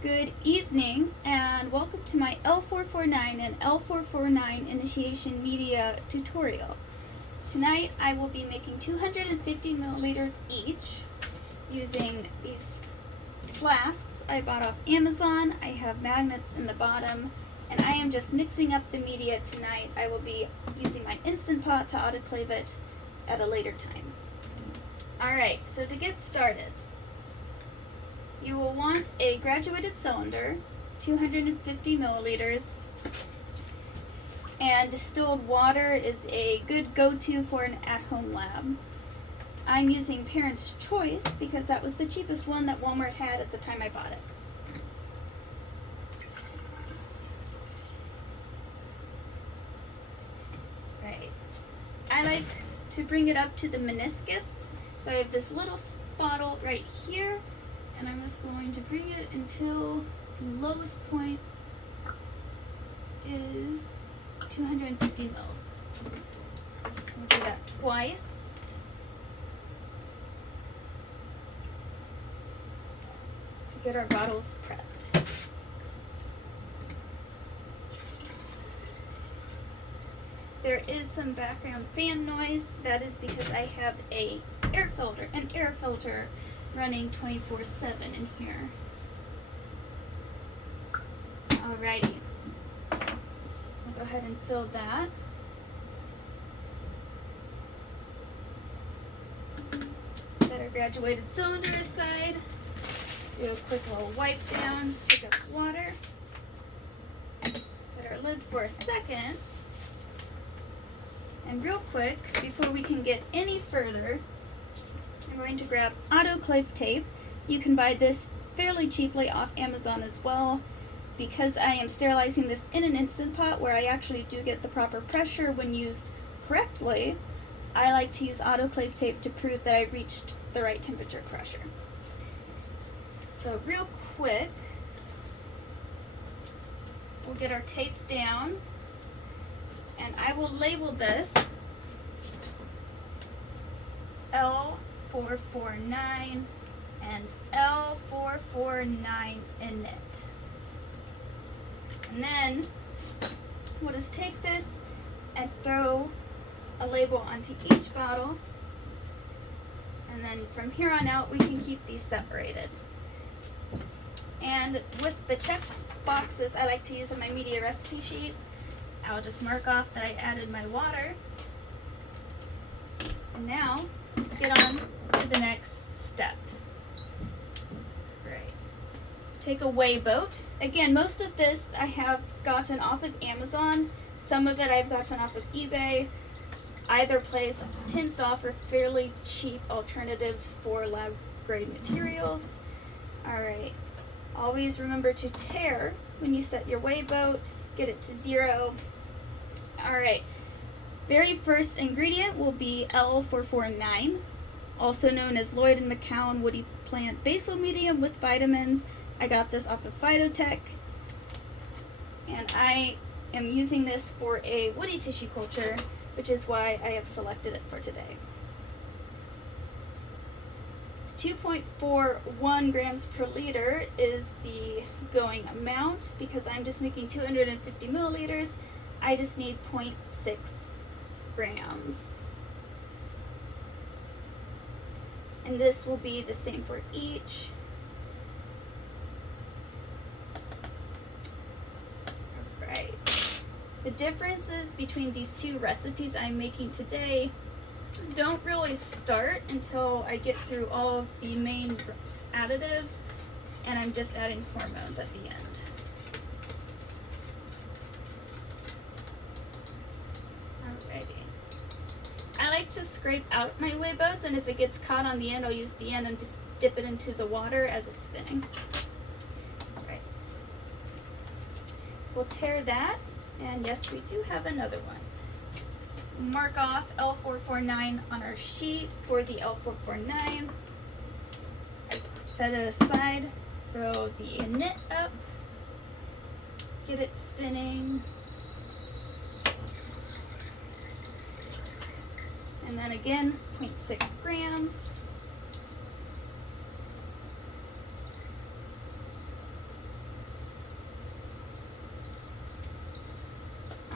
Good evening and welcome to my L449 and L449 Initiation media tutorial. Tonight I will be making 250 milliliters each using these flasks I bought off Amazon. I have magnets in the bottom and I am just mixing up the media tonight. I will be using my Instant Pot to autoclave it at a later time. Alright, so to get started, you will want a graduated cylinder, 250 milliliters, and distilled water is a good go-to for an at-home lab. I'm using Parents' Choice because that was the cheapest one that Walmart had at the time I bought it. Right. I like to bring it up to the meniscus, so I have this little bottle right here, and I'm just going to bring it until the lowest point is 250 mils. We'll do that twice. To get our bottles prepped. There is some background fan noise. That is because I have an air filter running 24/7 in here. Alrighty. I'll go ahead and fill that. Set our graduated cylinder aside. Do a quick little wipe down. Pick up water. Set our lids for a second. And real quick, before we can get any further, I'm going to grab autoclave tape. You can buy this fairly cheaply off Amazon as well. Because I am sterilizing this in an Instant Pot where I actually do get the proper pressure when used correctly, I like to use autoclave tape to prove that I reached the right temperature pressure. So real quick, we'll get our tape down, and I will label this L449 and L449 Init. And then we'll just take this and throw a label onto each bottle, and then from here on out we can keep these separated. And with the check boxes I like to use in my media recipe sheets, I'll just mark off that I added my water. And now let's get on to the next step. Right. Take a weigh boat. Again, most of this I have gotten off of Amazon. Some of it I've gotten off of eBay. Either place tends to offer fairly cheap alternatives for lab grade materials. Alright. Always remember to tare when you set your weigh boat. Get it to 0. Alright. Very first ingredient will be L449, also known as Lloyd & McCown Woody Plant Basal Medium with vitamins. I got this off of Phytotech, and I am using this for a woody tissue culture, which is why I have selected it for today. 2.41 grams per liter is the going amount. Because I'm just making 250 milliliters, I just need 0.6 grams. And this will be the same for each. Alright. The differences between these two recipes I'm making today don't really start until I get through all of the main additives and I'm just adding hormones at the end. Alrighty. I like to scrape out my weigh boats, and if it gets caught on the end, I'll use the end and just dip it into the water as it's spinning. Alright. We'll tare that, and yes, we do have another one. Mark off L449 on our sheet for the L449. Set it aside, throw the init up, get it spinning, and then again 0.6 grams.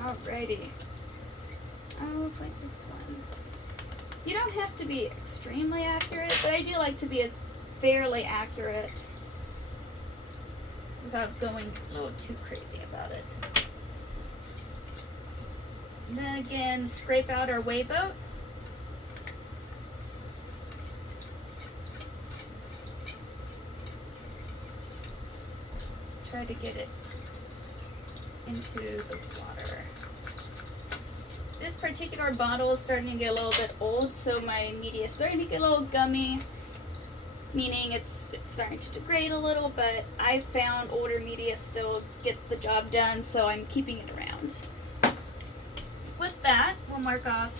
Alrighty. 0.61. You don't have to be extremely accurate, but I do like to be as fairly accurate without going a little too crazy about it. And then again, scrape out our whey boat. Try to get it into the water. This particular bottle is starting to get a little bit old, so my media is starting to get a little gummy, meaning it's starting to degrade a little, but I found older media still gets the job done, so I'm keeping it around. With that, we'll mark off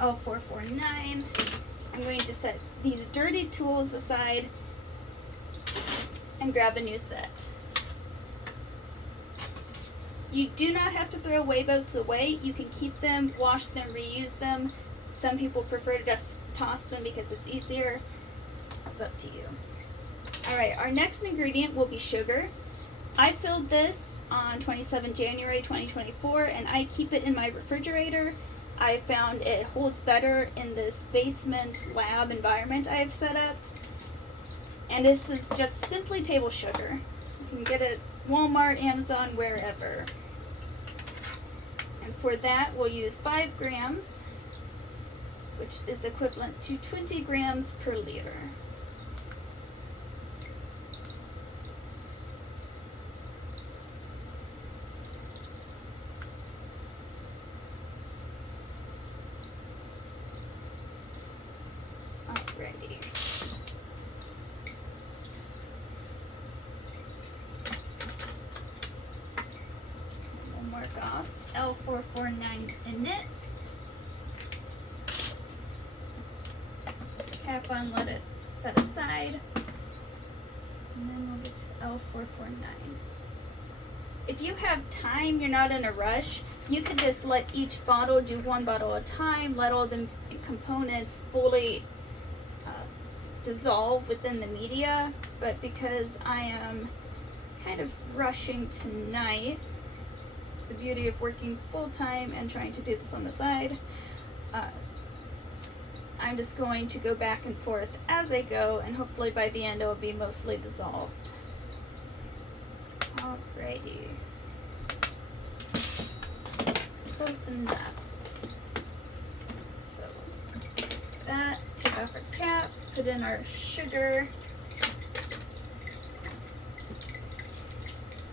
L449. I'm going to set these dirty tools aside and grab a new set. You do not have to throw whey boats away. You can keep them, wash them, reuse them. Some people prefer to just toss them because it's easier. It's up to you. Alright, our next ingredient will be sugar. I filled this on 27 January 2024 and I keep it in my refrigerator. I found it holds better in this basement lab environment I have set up. And this is just simply table sugar. You can get it at Walmart, Amazon, wherever. And for that, we'll use 5 grams, which is equivalent to 20 grams per liter. Alrighty. We'll mark off L449 Init. Cap on, let it set aside. And then we'll get to the L449. If you have time, you're not in a rush, you can just let each bottle do one bottle at a time, let all the components fully dissolve within the media, but because I am kind of rushing tonight, the beauty of working full-time and trying to do this on the side, I'm just going to go back and forth as I go, and hopefully by the end it will be mostly dissolved. Alrighty. It's close enough. So, that, take off our cap, put in our sugar.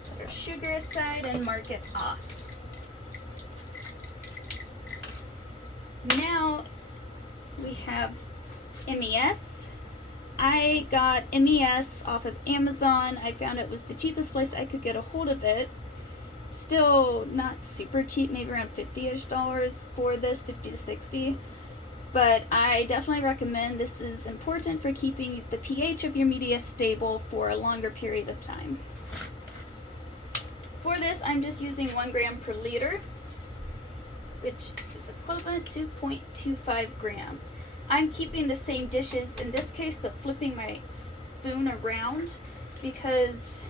Set our sugar aside and mark it off. Now we have MES. I got MES off of Amazon. I found it was the cheapest place I could get a hold of it. Still not super cheap, maybe around $50-ish for this, 50 to 60. But I definitely recommend. This is important for keeping the pH of your media stable for a longer period of time. For this, I'm just using 1 gram per liter, which is equivalent to 0.25 grams. I'm keeping the same dishes in this case, but flipping my spoon around because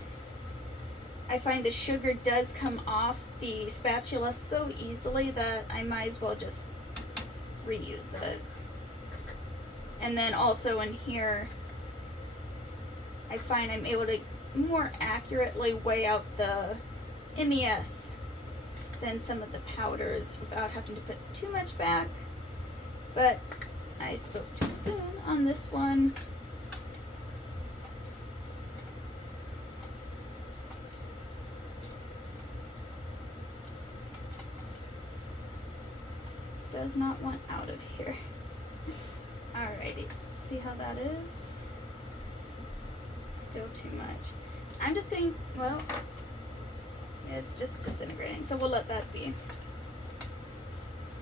I find the sugar does come off the spatula so easily that I might as well just reuse it. And then also in here, I find I'm able to more accurately weigh out the MES than some of the powders without having to put too much back. But I spoke too soon on this one. Does not want out of here. Alrighty, see how that is? Still too much. I'm just going, well, it's just disintegrating, so we'll let that be.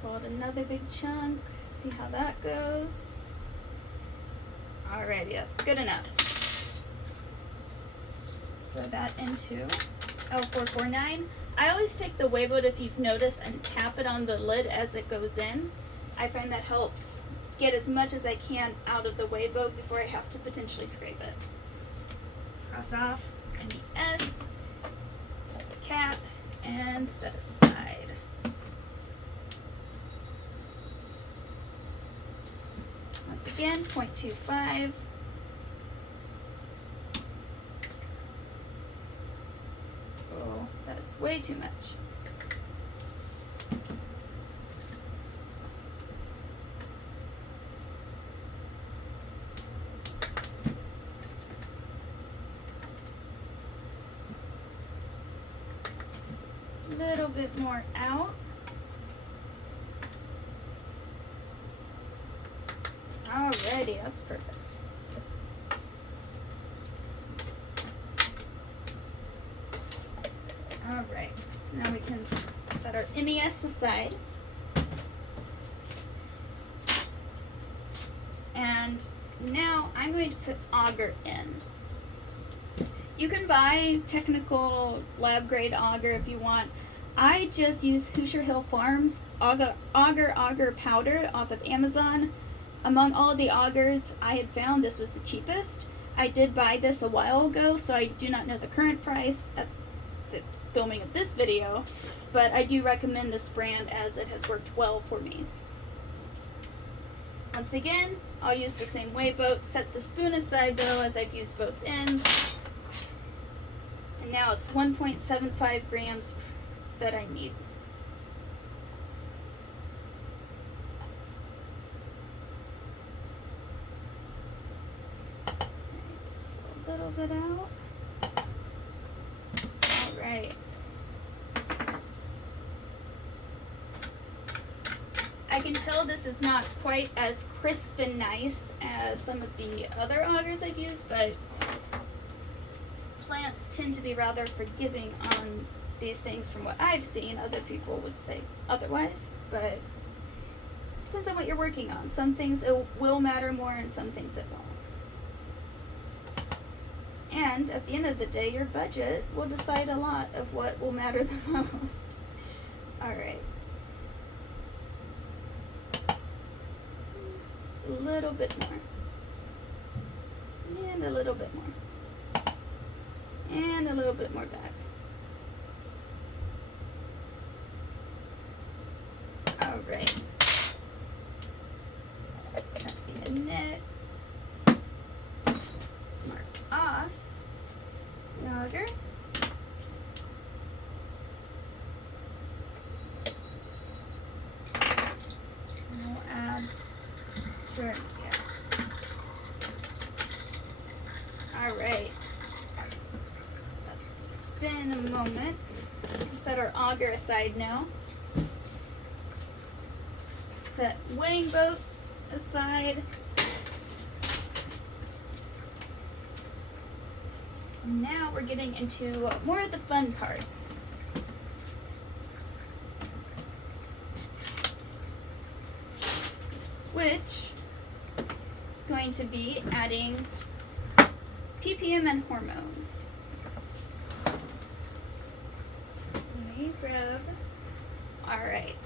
Pulled another big chunk, see how that goes. Alrighty, that's good enough. Throw that into L449. I always take the whey boat, if you've noticed, and tap it on the lid as it goes in. I find that helps get as much as I can out of the whey boat before I have to potentially scrape it. Cross off MES, cap, and set aside. Once again, 0.25. Oh, that's way too much. Just a little bit more out. Alrighty, that's perfect. Alright, now we can set our MES aside. And now I'm going to put auger in. You can buy technical lab grade auger if you want. I just use Hoosier Hill Farms auger powder off of Amazon. Among all of the augers I had found, this was the cheapest. I did buy this a while ago, so I do not know the current price at the filming of this video, but I do recommend this brand as it has worked well for me. Once again, I'll use the same weigh boat. Set the spoon aside though, as I've used both ends. And now it's 1.75 grams that I need. Just pull a little bit out. All right. I can tell this is not quite as crisp and nice as some of the other augers I've used, but plants tend to be rather forgiving on these things from what I've seen. Other people would say otherwise, but depends on what you're working on. Some things it will matter more and some things it won't. And at the end of the day, your budget will decide a lot of what will matter the most. All right. Just a little bit more. And a little bit more. And a little bit more back. All right. Cut the net. Mark off the auger. And we'll add sure, yeah. All right. Spin a moment. Set our auger aside now. Set weighing boats aside. And now we're getting into more of the fun part. Which is going to be adding ppm and hormones. Let me grab. Alright.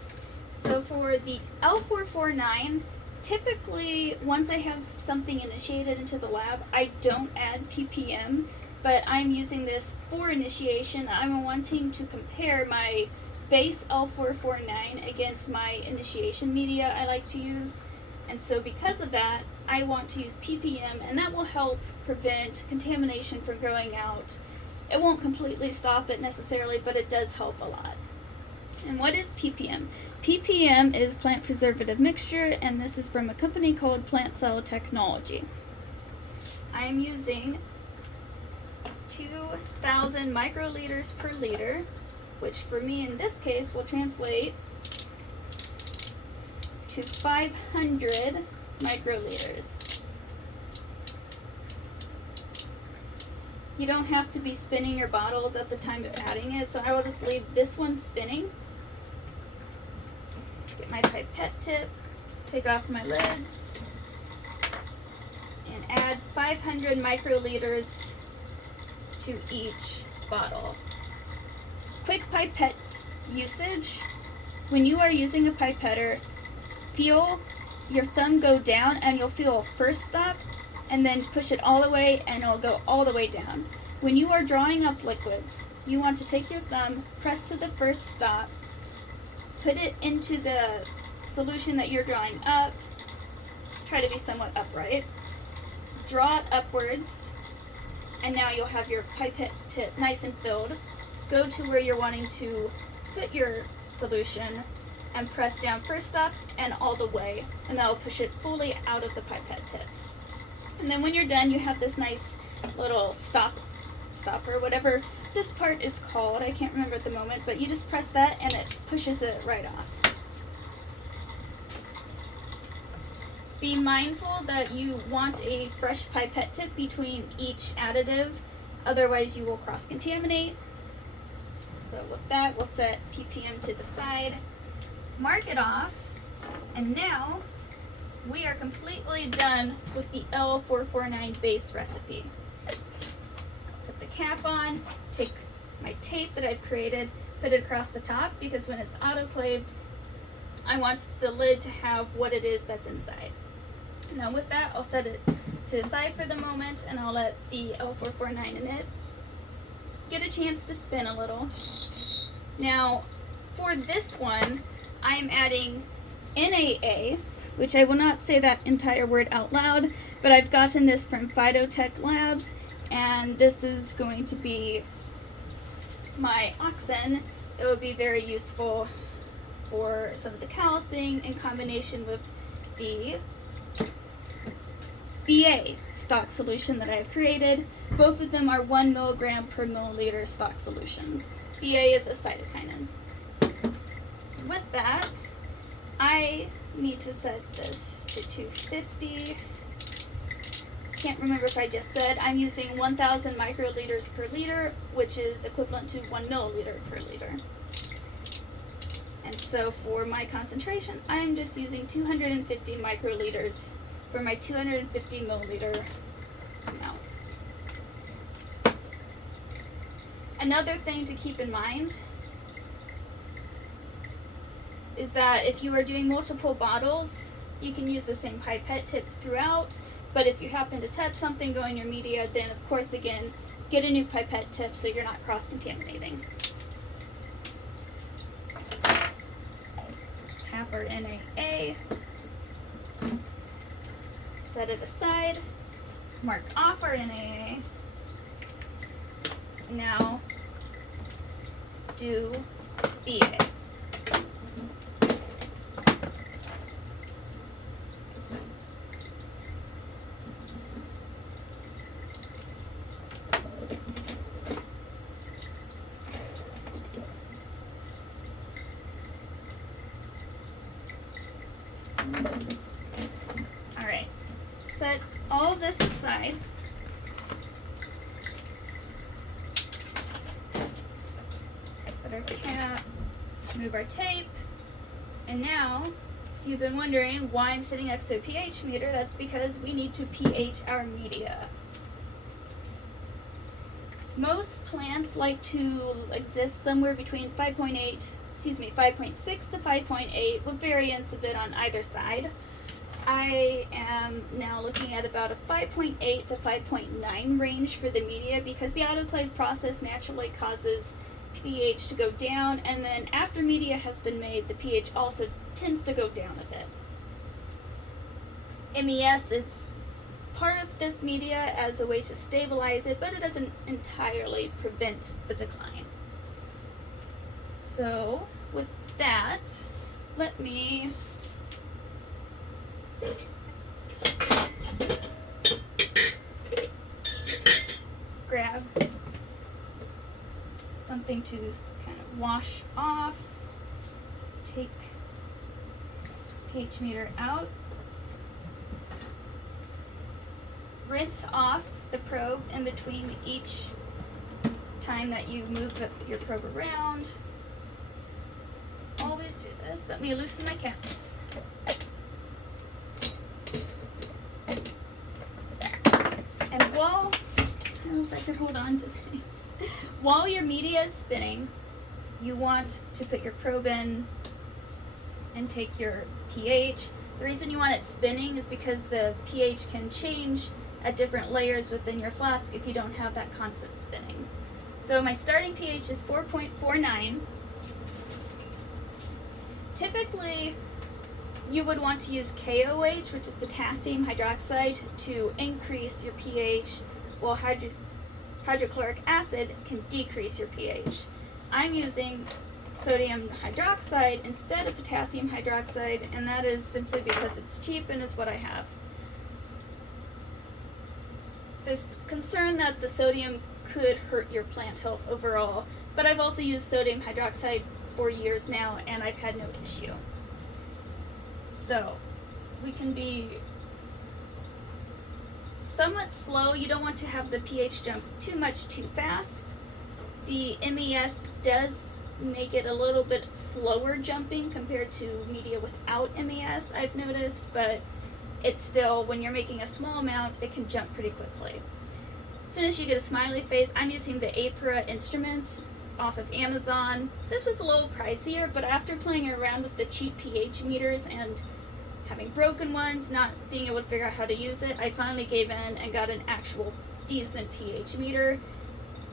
So for the L449, typically once I have something initiated into the lab, I don't add ppm, but I'm using this for initiation. I'm wanting to compare my base L449 against my initiation media I like to use. And so because of that, I want to use ppm, and that will help prevent contamination from growing out. It won't completely stop it necessarily, but it does help a lot. And what is ppm? ppm is plant preservative mixture, and this is from a company called Plant Cell Technology. I am using 2,000 microliters per liter, which for me in this case will translate to 500 microliters. You don't have to be spinning your bottles at the time of adding it, so I will just leave this one spinning. Get my pipette tip, take off my lids, and add 500 microliters to each bottle. Quick pipette usage. When you are using a pipetter, feel your thumb go down and you'll feel a first stop, and then push it all the way and it'll go all the way down. When you are drawing up liquids, you want to take your thumb, press to the first stop, put it into the solution that you're drawing up, try to be somewhat upright. Draw it upwards, and now you'll have your pipette tip nice and filled. Go to where you're wanting to put your solution and press down first up and all the way, and that will push it fully out of the pipette tip. And then when you're done, you have this nice little stopper, whatever this part is called. I can't remember at the moment, but you just press that and it pushes it right off. Be mindful that you want a fresh pipette tip between each additive, otherwise you will cross-contaminate. So with that, we'll set ppm to the side, mark it off, and now we are completely done with the L449 base recipe. Put the cap on, take my tape that I've created, put it across the top, because when it's autoclaved, I want the lid to have what it is that's inside. Now with that, I'll set it to the side for the moment, and I'll let the L449 in it get a chance to spin a little. Now, for this one, I'm adding NAA, which I will not say that entire word out loud, but I've gotten this from Phytotech Labs, and this is going to be my oxen. It will be very useful for some of the calcing in combination with the BA stock solution that I've created. Both of them are 1 milligram per milliliter stock solutions. BA is a cytokinin. With that, I need to set this to 250. Can't remember if I just said I'm using 1,000 microliters per liter, which is equivalent to 1 milliliter per liter. And so for my concentration, I'm just using 250 microliters for my 250 milliliter amounts. Another thing to keep in mind is that if you are doing multiple bottles, you can use the same pipette tip throughout, but if you happen to touch something, go in your media, then of course again, get a new pipette tip so you're not cross-contaminating. Cap our NAA. Set it aside, mark off our NAA. Now do BA. Alright, set all of this aside. Put our cap, move our tape, and now, if you've been wondering why I'm sitting next to a pH meter, that's because we need to pH our media. Most plants like to exist somewhere between 5.6 to 5.8 with variance a bit on either side. I am now looking at about a 5.8 to 5.9 range for the media because the autoclave process naturally causes pH to go down, and then after media has been made, the pH also tends to go down a bit. MES is part of this media as a way to stabilize it, but it doesn't entirely prevent the decline. So with that, let me grab something to kind of wash off, take pH meter out, rinse off the probe in between each time that you move your probe around. Always do this. Let me loosen my caps. And while, I don't know if I can hold on to things. While your media is spinning, you want to put your probe in and take your pH. The reason you want it spinning is because the pH can change at different layers within your flask if you don't have that constant spinning. So my starting pH is 4.49. Typically, you would want to use KOH, which is potassium hydroxide, to increase your pH, while hydrochloric acid can decrease your pH. I'm using sodium hydroxide instead of potassium hydroxide, and that is simply because it's cheap and is what I have. There's concern that the sodium could hurt your plant health overall, but I've also used sodium hydroxide for years now, and I've had no issue. So, we can be somewhat slow. You don't want to have the pH jump too much too fast. The MES does make it a little bit slower jumping compared to media without MES, I've noticed, but it's still, when you're making a small amount, it can jump pretty quickly. As soon as you get a smiley face, I'm using the Apura instruments off of Amazon. This was a little pricier, but after playing around with the cheap pH meters and having broken ones, not being able to figure out how to use it, I finally gave in and got an actual decent pH meter.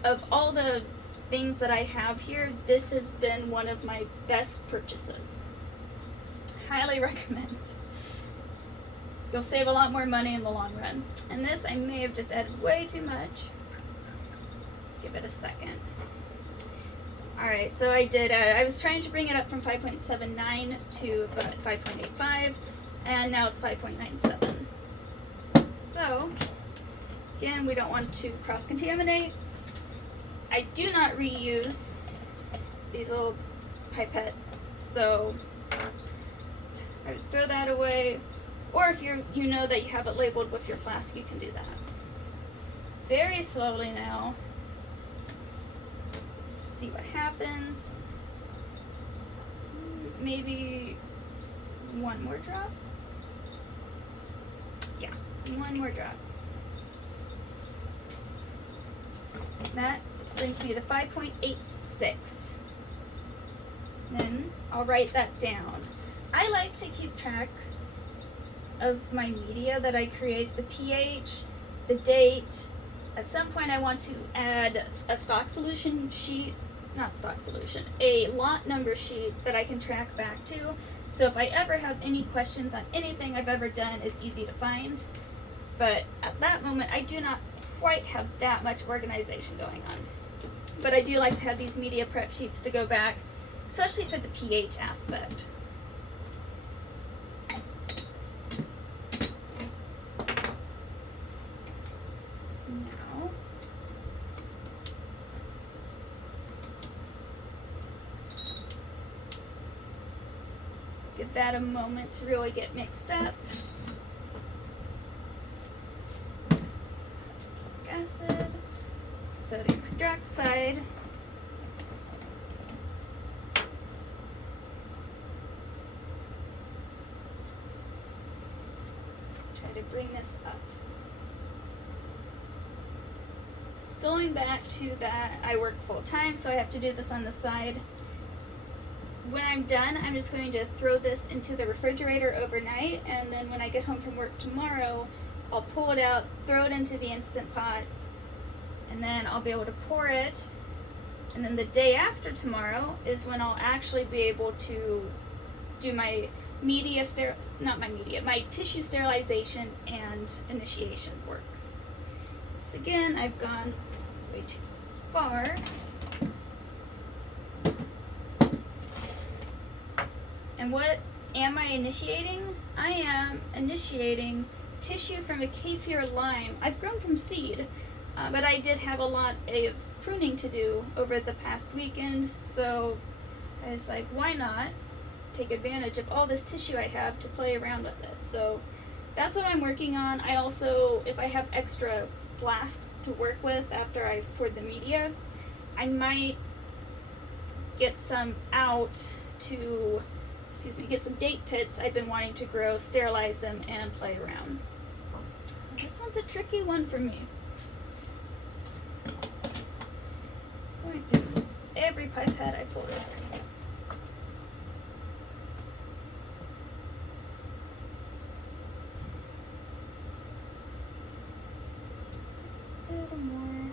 Of all the things that I have here, this has been one of my best purchases. Highly recommend. You'll save a lot more money in the long run. And this, I may have just added way too much. Give it a second. Alright, so I did, I was trying to bring it up from 5.79 to about 5.85, and now it's 5.97. So, again, we don't want to cross-contaminate. I do not reuse these little pipettes, so I would throw that away. Or if you know that you have it labeled with your flask, you can do that. Very slowly now. Just see what happens. Maybe one more drop. Yeah, one more drop. That brings me to 5.86. Then I'll write that down. I like to keep track of my media that I create, the pH, the date. At some point I want to add a stock solution sheet, not stock solution, a lot number sheet that I can track back to. So if I ever have any questions on anything I've ever done, it's easy to find. But at that moment, I do not quite have that much organization going on. But I do like to have these media prep sheets to go back, especially for the pH aspect. Now, give that a moment to really get mixed up. Acid, sodium hydroxide, try to bring this up. Going back to that, I work full time, so I have to do this on the side. When I'm done, I'm just going to throw this into the refrigerator overnight, and then when I get home from work tomorrow, I'll pull it out, throw it into the Instant Pot, and then I'll be able to pour it. And then the day after tomorrow is when I'll actually be able to do my my tissue sterilization and initiation work. So again, I've gone way too far. And what am I initiating? I am initiating tissue from a Kaffir lime. I've grown from seed, but I did have a lot of pruning to do over the past weekend, so I was like, why not take advantage of all this tissue I have to play around with it? So that's what I'm working on. I also, if I have extra flasks to work with after I've poured the media, I might get some out to, get some date pits I've been wanting to grow, sterilize them, and play around. This one's a tricky one for me. Going through every pipette I pulled over. A little more.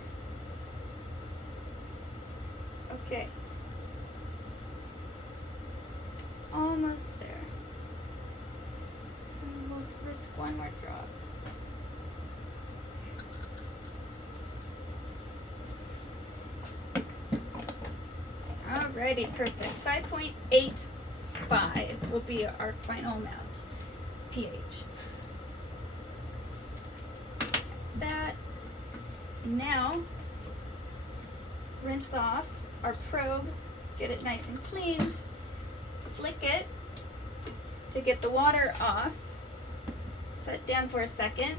Okay. It's almost there. Just one more drop. Alrighty, perfect. 5.85 will be our final amount. pH. That. Now, rinse off our probe, get it nice and cleaned, flick it to get the water off, set down for a second,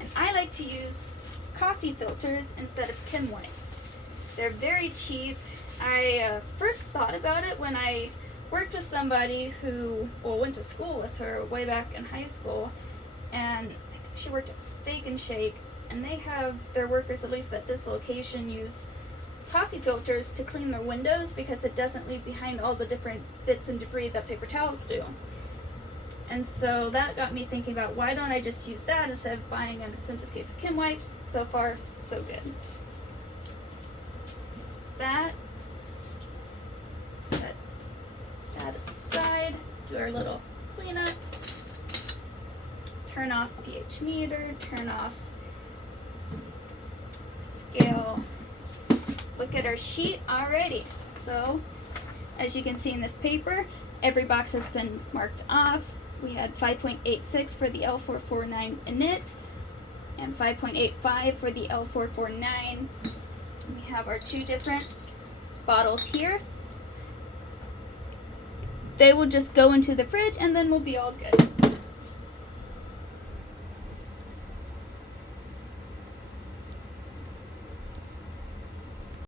and I like to use coffee filters instead of Kim wipes. They're very cheap. I first thought about it when I worked with somebody who, well, went to school with her way back in high school, and I think she worked at Steak and Shake, and they have their workers, at least at this location, use coffee filters to clean their windows because it doesn't leave behind all the different bits and debris that paper towels do. And so that got me thinking about, why don't I just use that instead of buying an expensive case of Kim wipes? So far, so good. That, set that aside, do our little cleanup, turn off pH meter, turn off scale. Look at our sheet already. So, as you can see in this paper, every box has been marked off. We had 5.86 for the L449 Init and 5.85 for the L449. We have our two different bottles here. They will just go into the fridge and then we'll be all good.